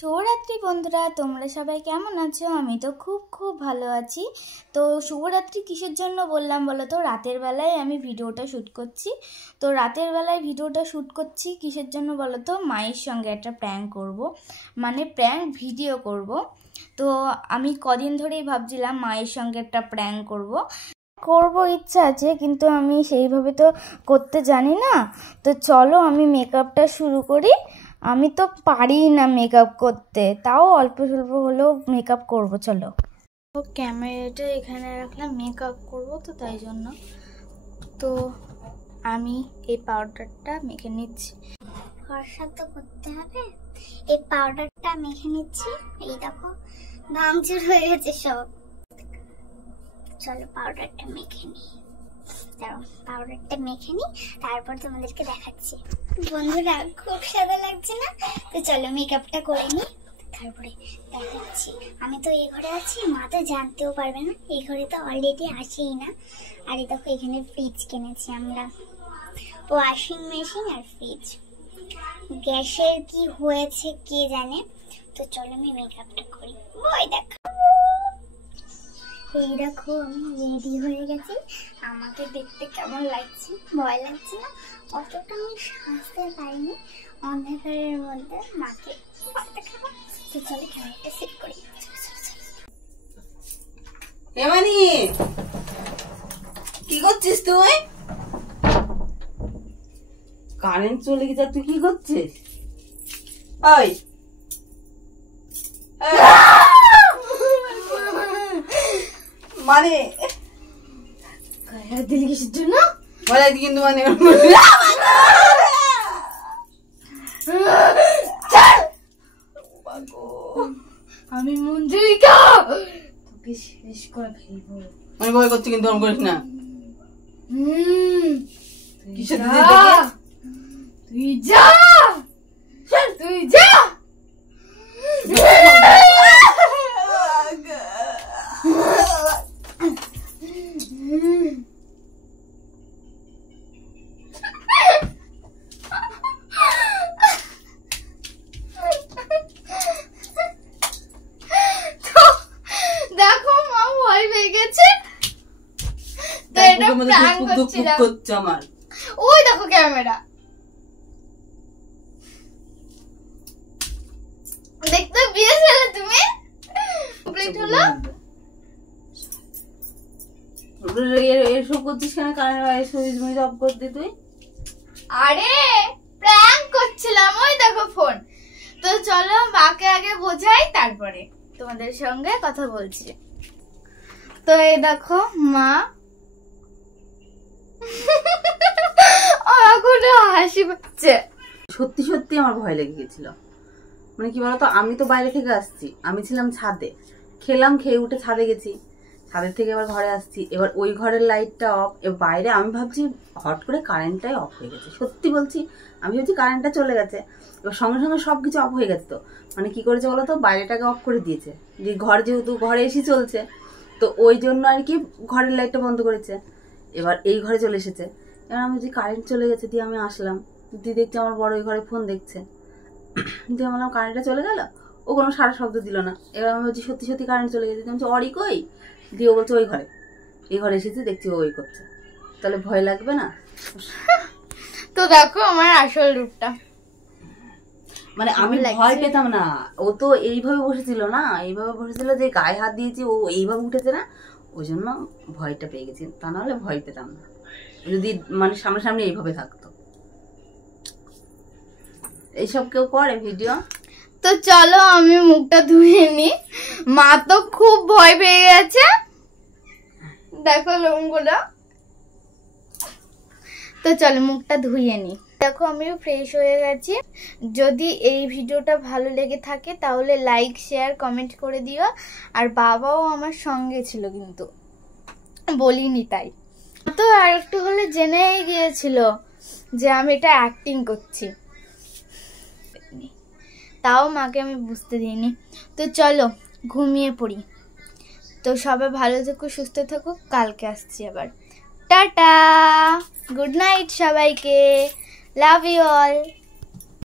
শুভরাত্রি বন্ধুরা, তোমরা সবাই কেমন আছো? আমি তো খুব খুব ভালো আছি। তো শুভরাত্রি কিসের জন্য বললাম বলো তো? রাতের বেলায় আমি ভিডিওটা শ্যুট করছি। তো রাতের বেলায় ভিডিওটা শ্যুট করছি কিসের জন্য বলো তো? মায়ের সঙ্গে একটা প্র্যাঙ্ক করব, মানে প্র্যাঙ্ক ভিডিও করব। তো আমি কদিন ধরেই ভাবছিলাম মায়ের সঙ্গে একটা প্র্যাঙ্ক করব ইচ্ছা আছে, কিন্তু আমি সেইভাবে তো করতে জানি না। তো চলো আমি মেকআপটা শুরু করি। আমি তো পারি না মেকআপ করতে, তাও অল্প স্বল্প হলেও মেকআপ করব। চলো, ক্যামেরাটা এখানে রাখলাম, মেকআপ করব তো তাই জন্য। তো আমি এই পাউডারটা মেখে নিচ্ছি। ফর্সা তো করতে হবে, এই পাউডারটা মেখে নিচ্ছি। এই দেখো ভাঙচুর হয়ে গেছে সব। চলো পাউডারটা মেখে নিই। পাউডারটা মেখে নিই, তারপর তোমাদেরকে দেখাচ্ছি। বন্ধুরা খুব সাদা লাগছে না? তো চলো মেকআপটা করে নিই, তারপরে দেখাচ্ছি। আমি তো এই ঘরে আছি, মা তো জানতেও পারবে না। এই ঘরে তো অলরেডি আসেই না। আর এই দেখো এখানে ফ্রিজ কিনেছি আমরা, ওয়াশিং মেশিন আর ফ্রিজ। গ্যাসের কি হয়েছে কে জানে। তো চলো আমি মেকআপটা করি। ওই দেখো, এই দেখো আমি রেডি হয়ে গেছি। আমাকে দেখতে কেমন লাগছে? ভয় লাগছে না? অতটা আমি সাজতে পারিনি অন্ধকারের মধ্যে, মাকে দেখাবো। তো চলো ক্যামেরাটা সেট করি। হেমানি, কি করছিস তুই? কারেন্ট চলে গেছে, তুই কি করছিস? ওই মানে দিলি কিসের জন্য? বলে কিন্তু মানে আমি মঞ্জুরিকা, তোকে শেষ করে ফেলবো। মানে ভয় করছি, কিন্তু করিস না। কিসের দিদি? তুই যা, তুই যা। দেখো মা ভয় পেয়ে গেছে। তো এটা প্র্যাঙ্ক করছে আমার। ওই দেখো ক্যামেরা, দেখতে পেয়েছিলে তুমি? কমপ্লিট হলো। এসব করছিস কেন? কারেন্ট সুইচ মুইচ অফ করে দি তুই। আরে প্র্যাঙ্ক করছিলাম, ওই দেখো ফোন। তো চলো মাকে আগে বোঝাই, তারপরে তোমাদের সঙ্গে কথা বলছি। তো এই দেখো মা, এখন হাসি পাচ্ছে। সত্যি সত্যি আমার ভয় লেগে গেছিল। মানে কি বলতো, আমি তো বাইরে থেকে আসছি, আমি ছিলাম ছাদে, খেলাম, খেয়ে উঠে ছাদে গেছি, ছাদের থেকে এবার ঘরে আসছি। এবার ওই ঘরের লাইটটা অফ, এবার বাইরে আমি ভাবছি হট করে কারেন্টটাই অফ হয়ে গেছে। সত্যি বলছি, আমি ভাবছি কারেন্টটা চলে গেছে। এবার সঙ্গে সঙ্গে সবকিছু অফ হয়ে গেছে। তো মানে কি করেছে বলতো, বাইরেটাকে অফ করে দিয়েছে, যে ঘর যেহেতু ঘরে এসি চলছে, তো ওই জন্য আর কি ঘরের লাইটটা বন্ধ করেছে। এবার এই ঘরে চলে এসেছে। এবার আমি যে কারেন্ট চলে গেছে, দিয়ে আমি আসলাম, দিয়ে দেখছি আমার বড় ওই ঘরে ফোন দেখছে। দিয়ে আমি বললাম কারেন্টটা চলে গেল, ও কোনো সারা শব্দ দিল না। এবার আমি বলছি সত্যি সত্যি কারেন্ট চলে গেছে। আমি অরি কই, দিয়ে ও বলছে ওই ঘরে। এই ঘরে এসেছি, দেখছি ওই করছে। তাহলে ভয় লাগবে না? তো দেখো আমার আসল রূপটা। মানে আমি ভয় পেতাম না, ও তো এইভাবে বসেছিল না, এইভাবে বসেছিল যে গায়ে হাত দিয়েছি, ও এইভাবে উঠেছে না, ওই জন্য ভয়টা পেয়ে গেছি। তা নাহলে ভয় পেতাম না, যদি মানে সামনাসামনি এইভাবে থাকতো। এইসব কেউ করে ভিডিও? তো চলো আমি মুখটা ধুয়ে নি। মা তো খুব ভয় পেয়ে গেছে, দেখো লোমগুলো। তো চলো মুখটা ধুয়ে নি। দেখো আমিও ফ্রেশ হয়ে গেছি। যদি এই ভিডিওটা ভালো লেগে থাকে তাহলে লাইক, শেয়ার, কমেন্ট করে দিও। আর বাবাও আমার সঙ্গে ছিল, কিন্তু বলিনি তাই। তো আর একটু হলে জেনেই গিয়েছিল যে আমি এটা অ্যাক্টিং করছি, তাও মাকে আমি বুঝতে দিইনি। তো চলো ঘুমিয়ে পড়ি। তো সবাই ভালো থেকো, সুস্থ থাকো, কালকে আসছি আবার। টাটা, গুড নাইট সবাইকে, লাভ ইউ অল।